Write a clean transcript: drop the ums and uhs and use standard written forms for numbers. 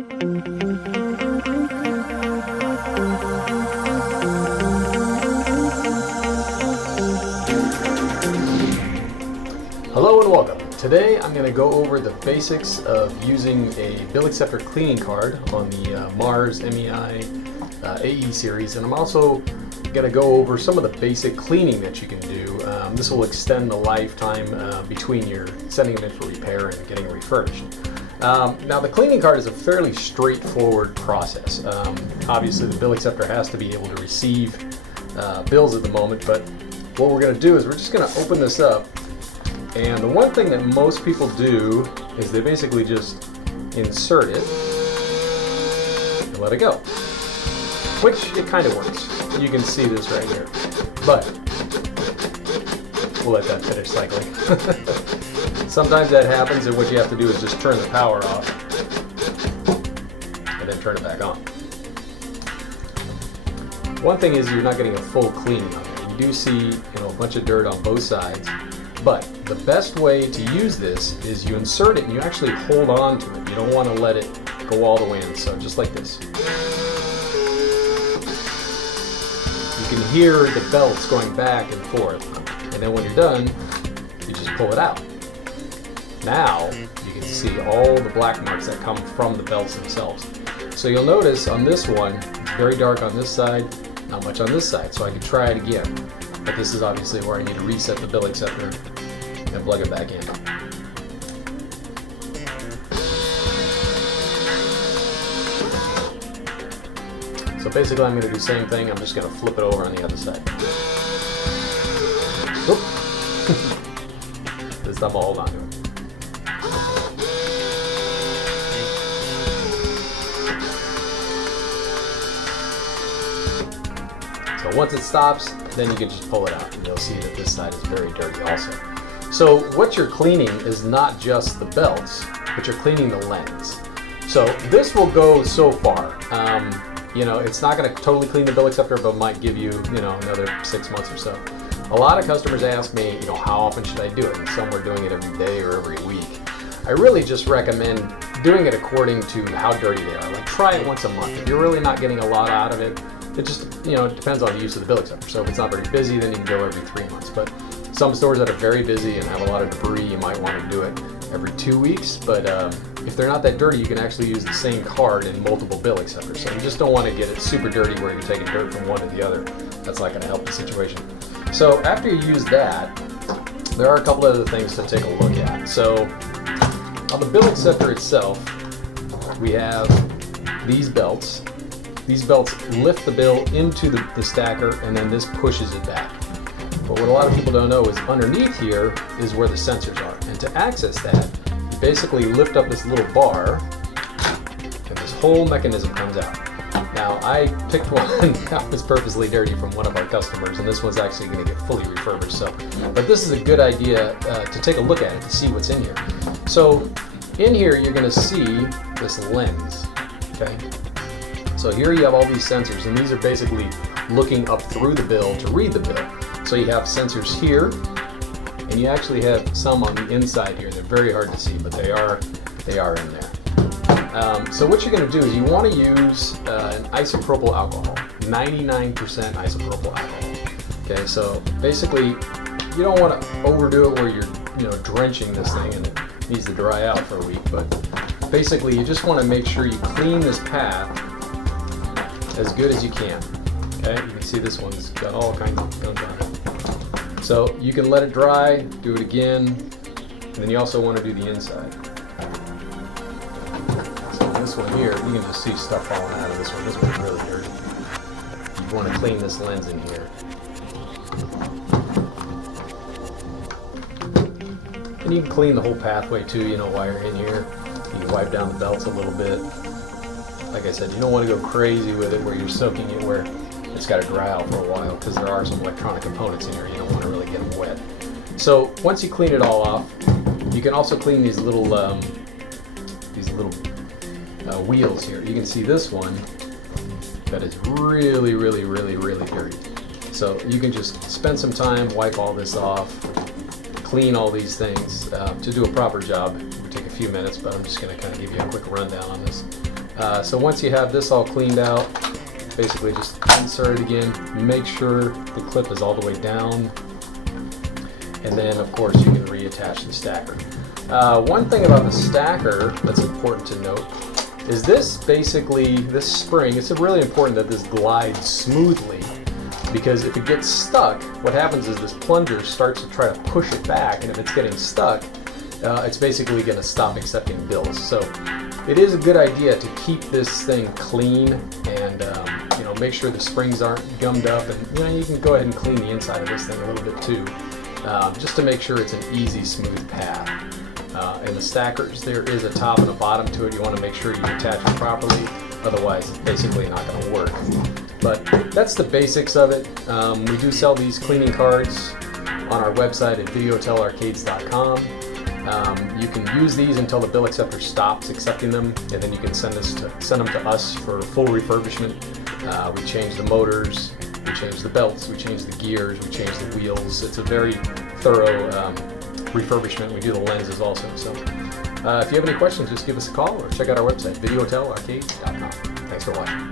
Hello and welcome. Today I'm going to go over the basics of using a bill acceptor cleaning card on the Mars MEI AE series, and I'm also going to go over some of the basic cleaning that you can do. This will extend the lifetime between your sending them in for repair and getting it refurbished. Now the cleaning card is a fairly straightforward process. Obviously the bill acceptor has to be able to receive bills at the moment, but what we're going to do is we're just going to open this up. And the one thing that most people do is they basically just insert it and let it go, which it kind of works. You can see this right here, but we'll let that finish cycling. Sometimes that happens, and what you have to do is just turn the power off and then turn it back on. One thing is you're not getting a full cleaning on it. You do see, a bunch of dirt on both sides. But the best way to use this is you insert it and you actually hold on to it. You don't want to let it go all the way in, so just like this. You can hear the belts going back and forth, and then when you're done, you just pull it out. Now you can see all the black marks that come from the belts themselves. So you'll notice on this one, it's very dark on this side, not much on this side, so I can try it again. But this is obviously where I need to reset the bill acceptor and plug it back in. So basically I'm going to do the same thing, I'm just going to flip it over on the other side. This time I'll hold on to it. So once it stops, then you can just pull it out and you'll see that this side is very dirty also. So what you're cleaning is not just the belts, but you're cleaning the lens. So this will go so far. It's not going to totally clean the bill acceptor, but might give you, another 6 months or so. A lot of customers ask me, how often should I do it? And some are doing it every day or every week. I really just recommend doing it according to how dirty they are. Like try it once a month. If you're really not getting a lot out of it, it just, it depends on the use of the bill acceptor. So if it's not very busy, then you can go every 3 months. But some stores that are very busy and have a lot of debris, you might want to do it every 2 weeks. But if they're not that dirty, you can actually use the same card in multiple bill acceptors. So you just don't want to get it super dirty where you're taking dirt from one to the other. That's not going to help the situation. So after you use that, there are a couple other things to take a look at. So on the bill acceptor itself, we have these belts. These belts lift the bill into the stacker, and then this pushes it back. But what a lot of people don't know is underneath here is where the sensors are. And to access that, you basically lift up this little bar, and this whole mechanism comes out. Now, I picked one that was purposely dirty from one of our customers, and this one's actually going to get fully refurbished. But this is a good idea to take a look at it to see what's in here. So in here, you're going to see this lens, okay? So here you have all these sensors, and these are basically looking up through the bill to read the bill. So you have sensors here, and you actually have some on the inside here. They're very hard to see, but they are in there. So what you're going to do is you want to use an isopropyl alcohol, 99% isopropyl alcohol. Okay, so basically you don't want to overdo it where you're drenching this thing and it needs to dry out for a week. But basically you just want to make sure you clean this path as good as you can. Okay, you can see this one's got all kinds of gunk on it. So you can let it dry, do it again, and then you also want to do the inside. So this one here, you can just see stuff falling out of this one. This one's really dirty. You want to clean this lens in here. And you can clean the whole pathway too, while you're in here. You can wipe down the belts a little bit. Like I said, you don't want to go crazy with it where you're soaking it where it's got to dry out for a while, because there are some electronic components in here. You don't want to really get them wet. So once you clean it all off, you can also clean these little wheels here. You can see this one that is really, really, really, really dirty. So you can just spend some time, wipe all this off, clean all these things. To do a proper job, it would take a few minutes, but I'm just going to kind of give you a quick rundown on this. So once you have this all cleaned out, basically just insert it again, make sure the clip is all the way down, and then of course you can reattach the stacker. One thing about the stacker that's important to note is this spring, it's really important that this glides smoothly, because if it gets stuck, what happens is this plunger starts to try to push it back, and if it's getting stuck, it's basically going to stop accepting bills. So it is a good idea to keep this thing clean and make sure the springs aren't gummed up, and you can go ahead and clean the inside of this thing a little bit too, just to make sure it's an easy, smooth path. And the stackers, there is a top and a bottom to it. You want to make sure you attach it properly, otherwise it's basically not going to work. But that's the basics of it. We do sell these cleaning cards on our website at videotelarcades.com. You can use these until the bill acceptor stops accepting them, and then you can send them to us for full refurbishment. We change the motors, we change the belts, we change the gears, we change the wheels. It's a very thorough refurbishment. We do the lenses also. So if you have any questions, just give us a call or check out our website, videotelarcades.com. Thanks for watching.